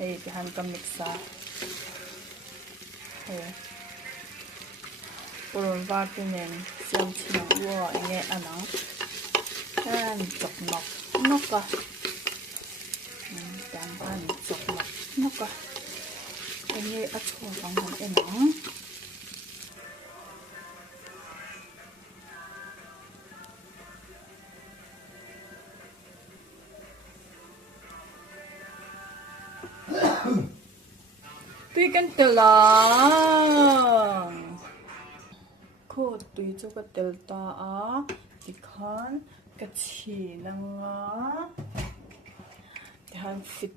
hey han kam mixa hey purun va tinen siam china wo nge anang han chok nok noka dan han chok nok noka nge a chho kang han enang tuy kan telang ko tui chu ka tel ta a tikhan ka chi langa han fit